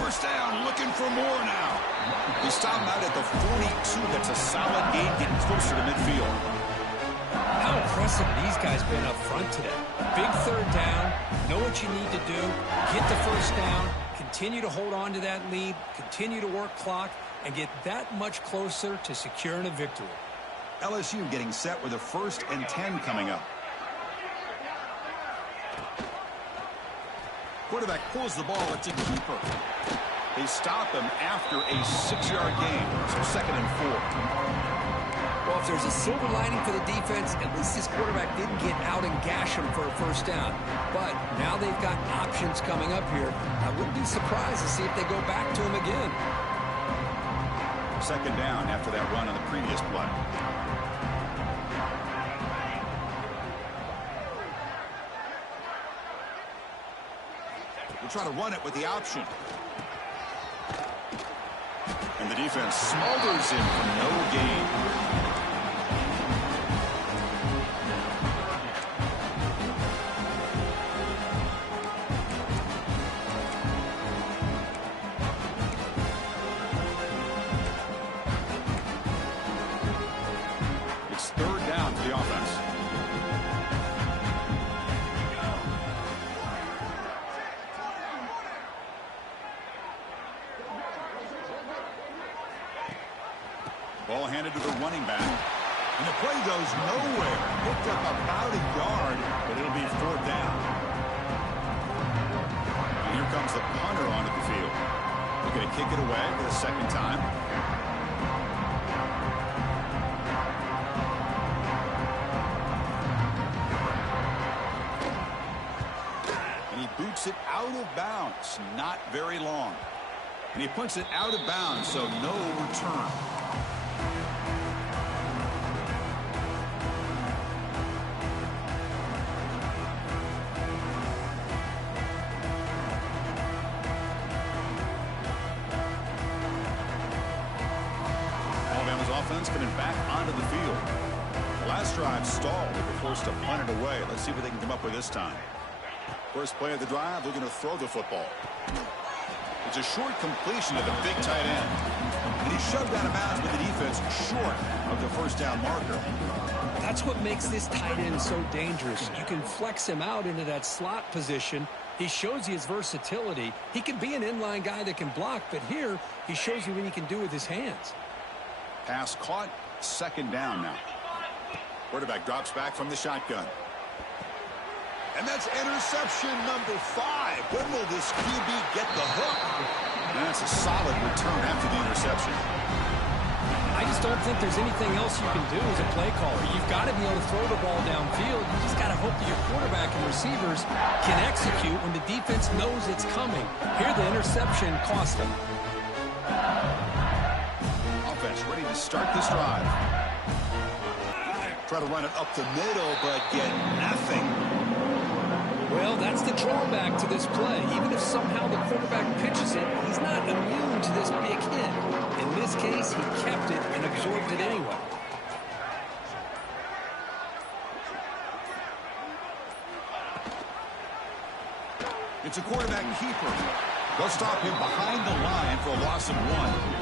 First down, looking for more now. They stop him out at the 42. That's a solid gain, getting closer to midfield. How impressive these guys been up front today. Big 3rd down, know what you need to do, get the first down, continue to hold on to that lead, continue to work clock, and get that much closer to securing a victory. LSU getting set with a 1st and 10 coming up. Quarterback pulls the ball. It's a keeper. They stop him after a 6-yard gain, so 2nd and 4. Well, if there's a silver lining for the defense, at least this quarterback didn't get out and gash him for a first down. But now they've got options coming up here. I wouldn't be surprised to see if they go back to him again. Second down after that run on the previous play. We'll try to run it with the option. And the defense smothers him for no gain. It's third down for the offense. Ball handed to the running back. And the play goes nowhere. Picked up about a yard, but it'll be fourth down. And here comes the punter onto the field. They're going to kick it away for the second time. And he boots it out of bounds. Not very long. And he punts it out of bounds, so no return. Alabama's offense coming back onto the field. The last drive stalled. They were forced to punt it away. Let's see what they can come up with this time. First play of the drive, they're going to throw the football. It's a short completion to the big tight end. And he's shoved out of bounds with the defense short of the first down marker. That's what makes this tight end so dangerous. You can flex him out into that slot position. He shows you his versatility. He can be an inline guy that can block, but here he shows you what he can do with his hands. Pass caught, second down now. Quarterback drops back from the shotgun. And that's interception number 5. When will this QB get the hook? And that's a solid return after the interception. I just don't think there's anything else you can do as a play caller. You've got to be able to throw the ball downfield. You just got to hope that your quarterback and receivers can execute when the defense knows it's coming. Here the interception cost them. Offense ready to start this drive. Try to run it up the middle, but get nothing. Well, that's the drawback to this play. Even if somehow the quarterback pitches it, he's not immune to this big hit. In this case, he kept it and absorbed it anyway. It's a quarterback keeper. They'll stop him behind the line for a loss of 1.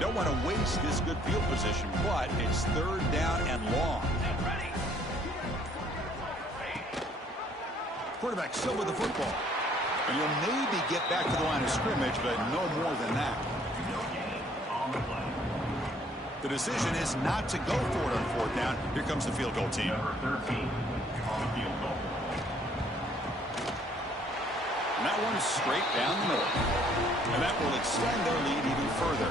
Don't want to waste this good field position, but it's third down and long. Quarterback still with the football. And you'll maybe get back to the line of scrimmage, but no more than that. The decision is not to go for it on fourth down. Here comes the field goal team. Number 13 on the field goal. And that one's straight down the middle. And that will extend their lead even further.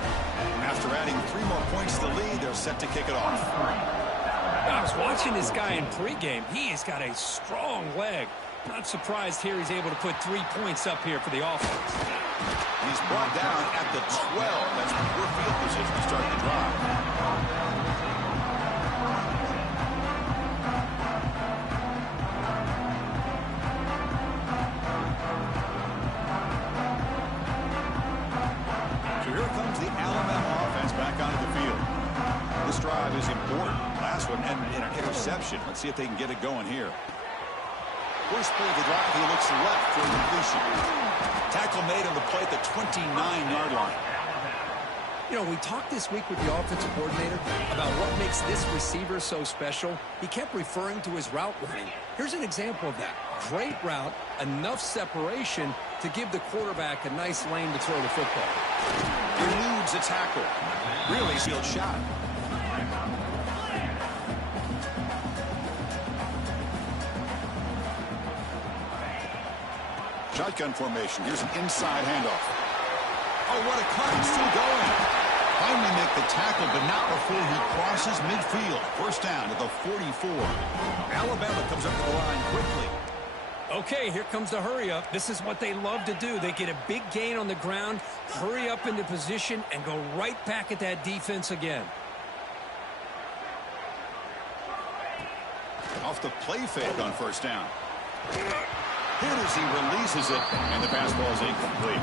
After adding 3 more points to the lead, they're set to kick it off. I was watching this guy in pregame. He has got a strong leg. Not surprised here he's able to put 3 points up here for the offense. He's brought down at the 12. That's poor field position to start the drive. This drive is important. Last one ended in an interception. Let's see if they can get it going here. First play of the drive, he looks left for completion. Tackle made on the play at the 29-yard line. You know, we talked this week with the offensive coordinator about what makes this receiver so special. He kept referring to his route running. Here's an example of that. Great route, enough separation to give the quarterback a nice lane to throw the football. Eludes a tackle. Really field shot. Shotgun formation. Here's an inside handoff. Oh, what a cut. Still going. Finally make the tackle, but not before he crosses midfield. First down to the 44. Alabama comes up to the line quickly. Okay, here comes the hurry up. This is what they love to do. They get a big gain on the ground, hurry up into position, and go right back at that defense again. Off the play fake on first down. Hit as he releases it, and the pass ball is incomplete.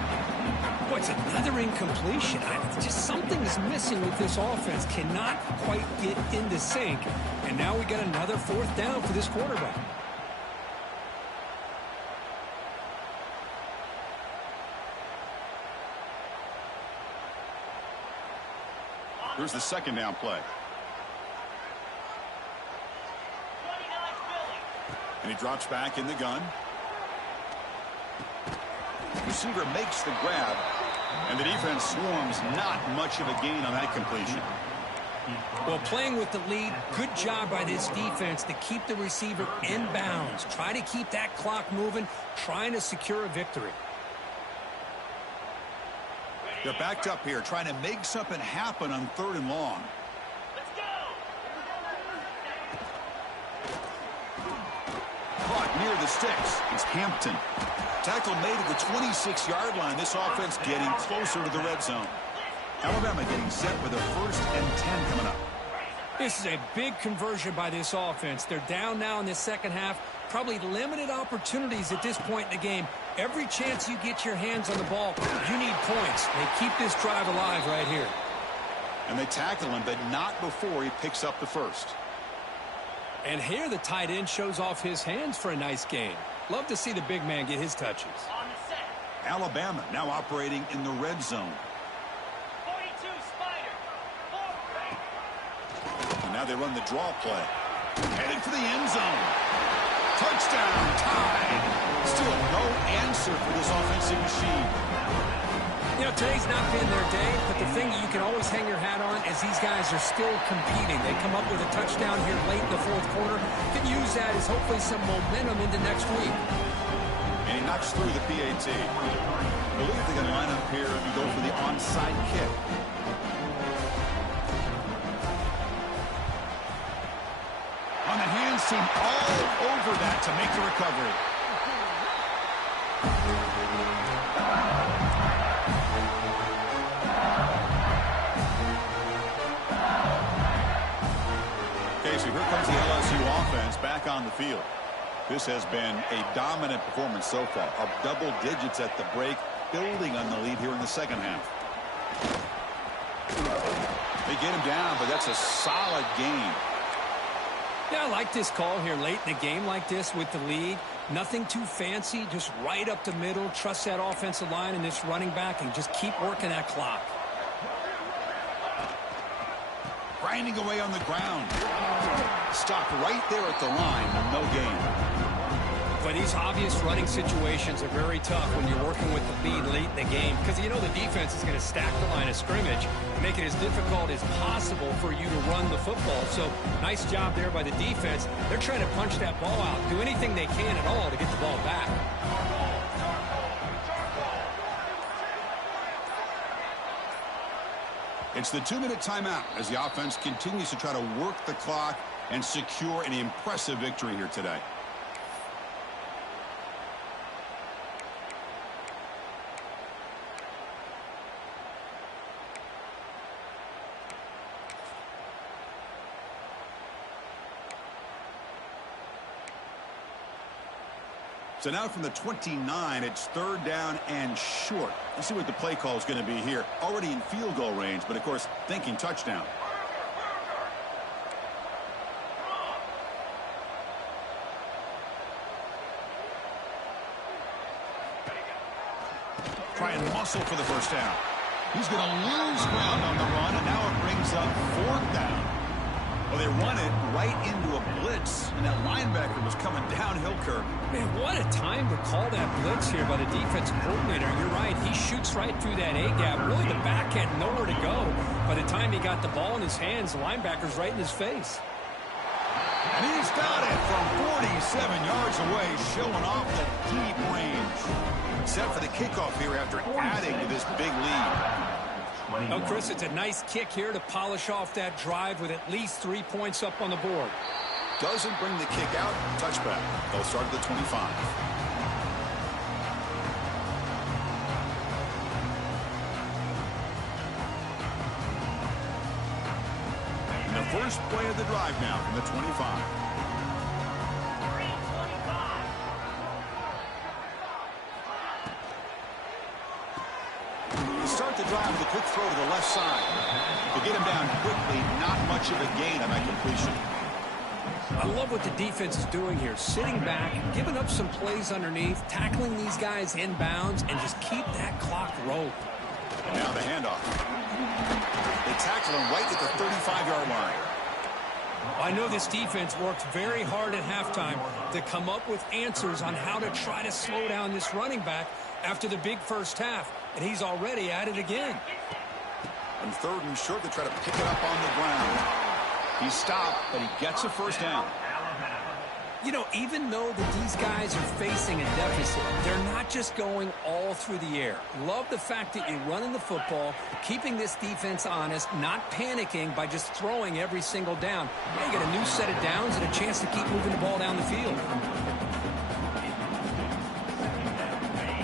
Boy, it's another incompletion. Just something is missing with this offense. Cannot quite get into sync. And now we got another fourth down for this quarterback. Here's the second down play. And he drops back in the gun. Receiver makes the grab, and the defense swarms. Not much of a gain on that completion. Well, playing with the lead, good job by this defense to keep the receiver in bounds. Try to keep that clock moving, trying to secure a victory. They're backed up here, trying to make something happen on 3rd and long. Caught near the sticks. It's Hampton. Tackle made at the 26-yard line. This offense getting closer to the red zone. Alabama getting set for the 1st and 10 coming up. This is a big conversion by this offense. They're down now in the second half. Probably limited opportunities at this point in the game. Every chance you get your hands on the ball, you need points. They keep this drive alive right here. And they tackle him, but not before he picks up the first. And here the tight end shows off his hands for a nice gain. Love to see the big man get his touches. Alabama now operating in the red zone. 42 Spider. And now they run the draw play. Headed for the end zone. Touchdown, tied. Still no answer for this offensive machine. You know, today's not been their day, but the thing you can always hang your hat on is these guys are still competing. They come up with a touchdown here late in the 4th quarter. Can use that as hopefully some momentum into next week. And he knocks through the PAT. I believe they're going to line up here and go for the onside kick. On the hands team, all over that to make the recovery. Okay, so here comes the LSU offense back on the field. This has been a dominant performance so far. Up double digits at the break, building on the lead here in the second half. They get him down, but that's a solid game. Yeah, I like this call here late in the game like this with the lead. Nothing too fancy, just right up the middle. Trust that offensive line and this running back and just keep working that clock. Grinding away on the ground. Stopped right there at the line, no gain. But these obvious running situations are very tough when you're working with the lead late in the game because you know the defense is going to stack the line of scrimmage and make it as difficult as possible for you to run the football. So nice job there by the defense. They're trying to punch that ball out, do anything they can at all to get the ball back. It's the 2-minute timeout as the offense continues to try to work the clock and secure an impressive victory here today. So now from the 29, it's 3rd down and short. Let's see what the play call is going to be here. Already in field goal range, but of course, thinking touchdown. Try and muscle for the first down. He's going to lose ground on the run, and now it brings up 4th down. Well, they run it right into a blitz, and that linebacker was coming downhill curve. Man, what What a time to call that blitz here by the defensive coordinator. You're right. He shoots right through that A-gap. Really, the back had nowhere to go. By the time he got the ball in his hands, the linebacker's right in his face. And he's got it from 47 yards away, showing off the deep range. Set for the kickoff here after adding to this big lead. Oh, Chris, it's a nice kick here to polish off that drive with at least 3 points up on the board. Doesn't bring the kick out. Touchback. They'll start at the 25. And the first play of the drive now from the 25. Start the drive with a quick throw to the left side. To get him down quickly, not much of a gain on that completion. I love what the defense is doing here. Sitting back, giving up some plays underneath, tackling these guys inbounds, and just keep that clock rolling. And now the handoff. They tackle him right at the 35-yard line. I know this defense worked very hard at halftime to come up with answers on how to try to slow down this running back after the big first half, and he's already at it again. On 3rd and short, they try to pick it up on the ground. He stopped, but he gets a first down. You know, even though that these guys are facing a deficit, they're not just going all through the air. Love the fact that you're running the football, keeping this defense honest, not panicking by just throwing every single down. Now you get a new set of downs and a chance to keep moving the ball down the field.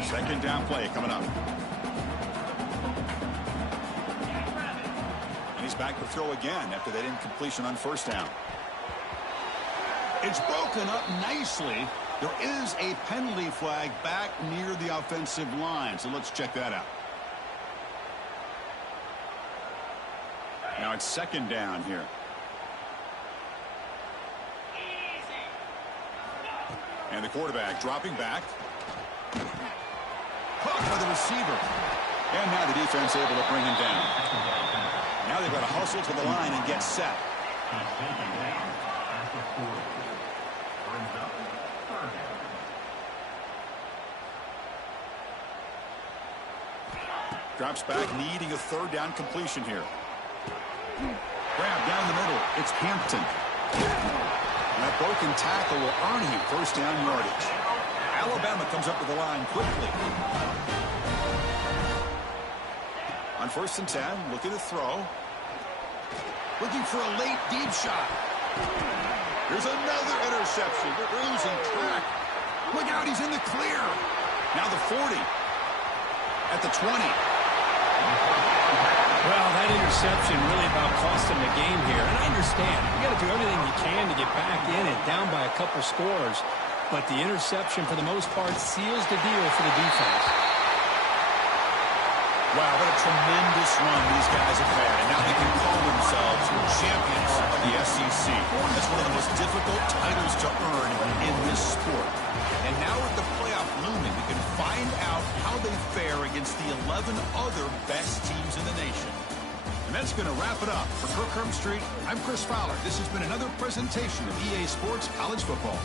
Second down play coming up. He's back to throw again after that incompletion on first down. It's broken up nicely. There is a penalty flag back near the offensive line, so let's check that out. Now it's second down here. And the quarterback dropping back. Caught by the receiver. And now the defense able to bring him down. Now they've got to hustle to the line and get set. Drops back, needing a 3rd down completion here. Grab down the middle. It's Hampton. And that broken tackle will earn him first down yardage. Alabama comes up to the line quickly. On 1st and 10, looking to throw. Looking for a late deep shot. Here's another interception. They're losing track. Look out, he's in the clear. Now the 40. At the 20. Well, that interception really about cost him the game here. And I understand. You got to do everything you can to get back in and down by a couple scores. But the interception, for the most part, seals the deal for the defense. Wow, what a tremendous run these guys have had. And now they can call themselves champions of the SEC. That's one of the most difficult titles to earn in this sport. And now with the playoff looming, we can find out how they fare against the 11 other best teams in the nation. And that's going to wrap it up. For Kirk Herbstreit, I'm Chris Fowler. This has been another presentation of EA Sports College Football.